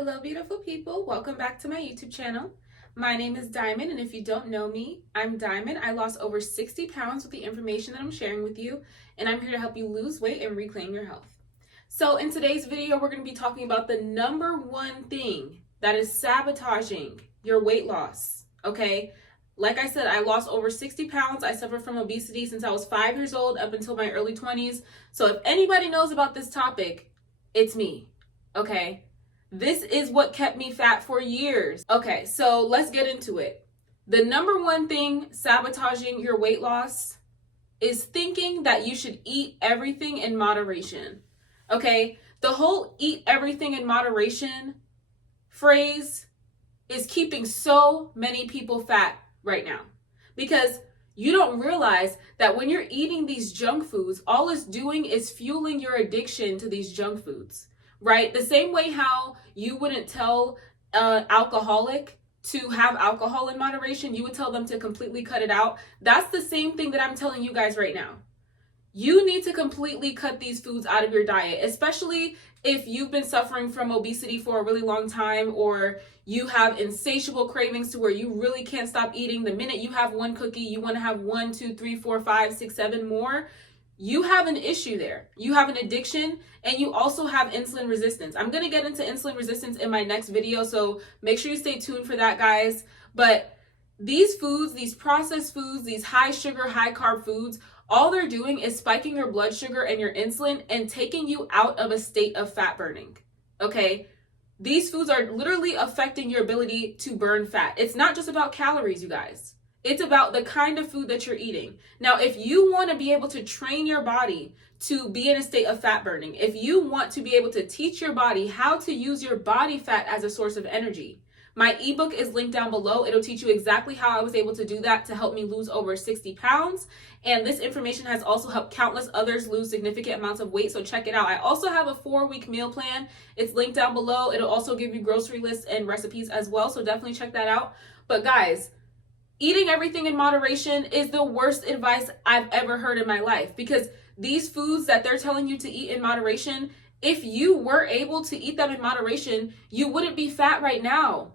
Hello, beautiful people. Welcome back to my YouTube channel. My name is Diamond, and if you don't know me, I'm Diamond. I lost over 60 pounds with the information that I'm sharing with you, and I'm here to help you lose weight and reclaim your health. So in today's video, we're going to be talking about the number one thing that is sabotaging your weight loss, okay? Like I said, I lost over 60 pounds. I suffer from obesity since I was 5 years old up until my early 20s. So if anybody knows about this topic, it's me, okay? This is what kept me fat for years. Okay, so let's get into it. The number one thing sabotaging your weight loss is thinking that you should eat everything in moderation. Okay, the whole eat everything in moderation phrase is keeping so many people fat right now, because you don't realize that when you're eating these junk foods, all it's doing is fueling your addiction to these junk foods. Right? The same way how you wouldn't tell an alcoholic to have alcohol in moderation, you would tell them to completely cut it out. That's the same thing that I'm telling you guys right now. You need to completely cut these foods out of your diet, especially if you've been suffering from obesity for a really long time, or you have insatiable cravings to where you really can't stop eating. The minute you have one cookie, you want to have 1, 2, 3, 4, 5, 6, 7 more. You have an issue there. You have an addiction, and you also have insulin resistance. I'm going to get into insulin resistance in my next video, so make sure you stay tuned for that, guys. But these foods, these processed foods, these high sugar, high carb foods, all they're doing is spiking your blood sugar and your insulin and taking you out of a state of fat burning, okay? These foods are literally affecting your ability to burn fat. It's not just about calories, you guys. It's about the kind of food that you're eating. Now, if you want to be able to train your body to be in a state of fat burning, if you want to be able to teach your body how to use your body fat as a source of energy, my ebook is linked down below. It'll teach you exactly how I was able to do that to help me lose over 60 pounds. And this information has also helped countless others lose significant amounts of weight, so check it out. I also have a 4-week meal plan. It's linked down below. It'll also give you grocery lists and recipes as well, so definitely check that out. But guys, eating everything in moderation is the worst advice I've ever heard in my life, because these foods that they're telling you to eat in moderation, if you were able to eat them in moderation, you wouldn't be fat right now,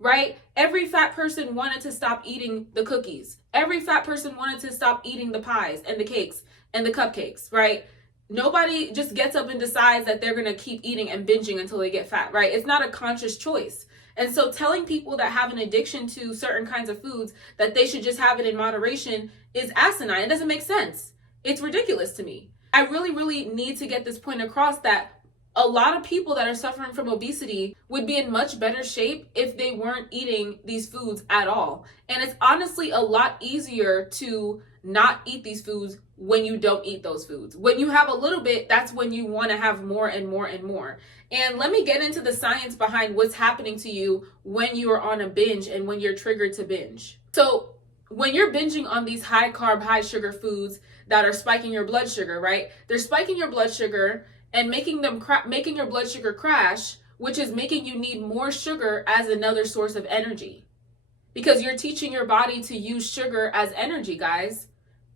right? Every fat person wanted to stop eating the cookies. Every fat person wanted to stop eating the pies and the cakes and the cupcakes, right? Nobody just gets up and decides that they're going to keep eating and binging until they get fat, right? It's not a conscious choice. And so telling people that have an addiction to certain kinds of foods that they should just have it in moderation is asinine. It doesn't make sense. It's ridiculous to me. I really need to get this point across that a lot of people that are suffering from obesity would be in much better shape if they weren't eating these foods at all. And it's honestly a lot easier to not eat these foods when you don't eat those foods. When you have a little bit, that's when you want to have more and more and more. And let me get into the science behind what's happening to you when you are on a binge and when you're triggered to binge. So when you're binging on these high carb, high sugar foods that are spiking your blood sugar, right? They're spiking your blood sugar and making your blood sugar crash, which is making you need more sugar as another source of energy. Because you're teaching your body to use sugar as energy, guys.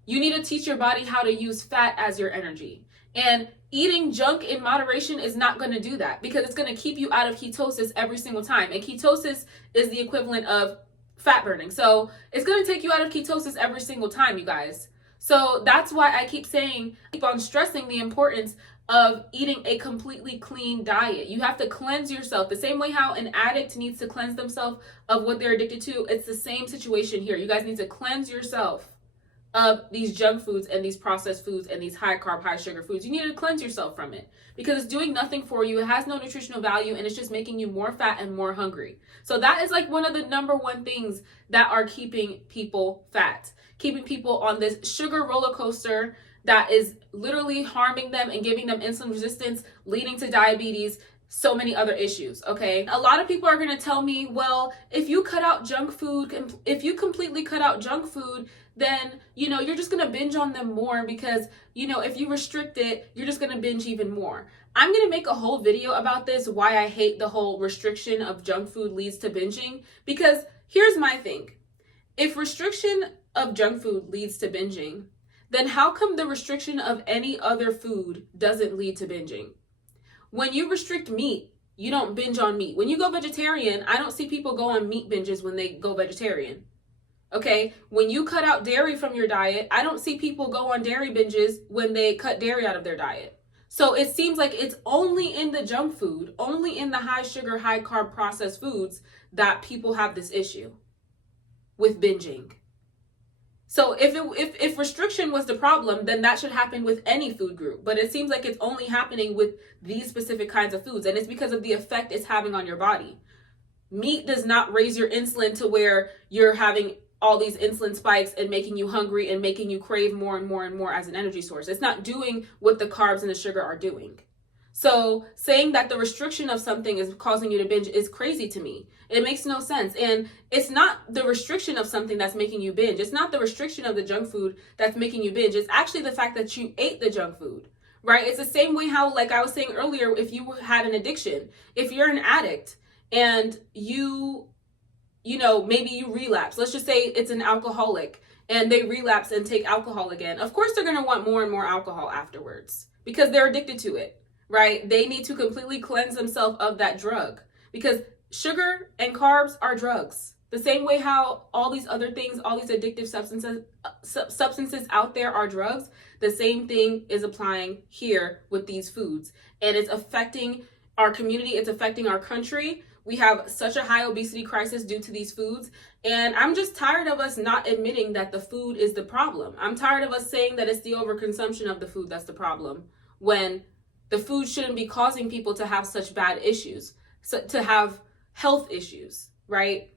You need to teach your body how to use fat as your energy. And eating junk in moderation is not going to do that, because it's going to keep you out of ketosis every single time. And ketosis is the equivalent of fat burning. So it's going to take you out of ketosis every single time, you guys. So that's why I keep on stressing the importance of eating a completely clean diet. You have to cleanse yourself. The same way how an addict needs to cleanse themselves of what they're addicted to, it's the same situation here. You guys need to cleanse yourself of these junk foods and these processed foods and these high carb, high sugar foods. You need to cleanse yourself from it, because it's doing nothing for you. It has no nutritional value, and it's just making you more fat and more hungry. So that is like one of the number one things that are keeping people fat, keeping people on this sugar roller coaster that is literally harming them and giving them insulin resistance, leading to diabetes, so many other issues, okay? A lot of people are gonna tell me, well, if you cut out junk food, if you completely cut out junk food, then, you're just gonna binge on them more, because, if you restrict it, you're just gonna binge even more. I'm gonna make a whole video about this, why I hate the whole restriction of junk food leads to binging, because here's my thing. If restriction of junk food leads to binging, then how come the restriction of any other food doesn't lead to binging? When you restrict meat, you don't binge on meat. When you go vegetarian, I don't see people go on meat binges when they go vegetarian. Okay, when you cut out dairy from your diet, I don't see people go on dairy binges when they cut dairy out of their diet. So it seems like it's only in the junk food, only in the high sugar, high carb processed foods that people have this issue with binging. So if restriction was the problem, then that should happen with any food group. But it seems like it's only happening with these specific kinds of foods, and it's because of the effect it's having on your body. Meat does not raise your insulin to where you're having all these insulin spikes and making you hungry and making you crave more and more and more as an energy source. It's not doing what the carbs and the sugar are doing. So saying that the restriction of something is causing you to binge is crazy to me. It makes no sense. And it's not the restriction of something that's making you binge. It's not the restriction of the junk food that's making you binge. It's actually the fact that you ate the junk food, right? It's the same way how, like I was saying earlier, if you had an addiction, if you're an addict and you know, maybe you relapse. Let's just say it's an alcoholic and they relapse and take alcohol again. Of course, they're going to want more and more alcohol afterwards because they're addicted to it, right? They need to completely cleanse themselves of that drug because sugar and carbs are drugs. The same way how all these other things, all these addictive substances out there are drugs, the same thing is applying here with these foods. And it's affecting our community. It's affecting our country. We have such a high obesity crisis due to these foods. And I'm just tired of us not admitting that the food is the problem. I'm tired of us saying that it's the overconsumption of the food that's the problem, when the food shouldn't be causing people to have such bad issues, to have health issues, right?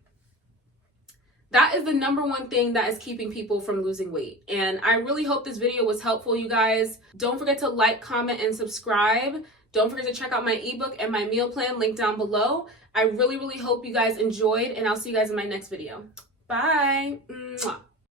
That is the number one thing that is keeping people from losing weight. And I really hope this video was helpful, you guys. Don't forget to like, comment, and subscribe. Don't forget to check out my ebook and my meal plan, linked down below. I really, really hope you guys enjoyed, and I'll see you guys in my next video. Bye. Mwah.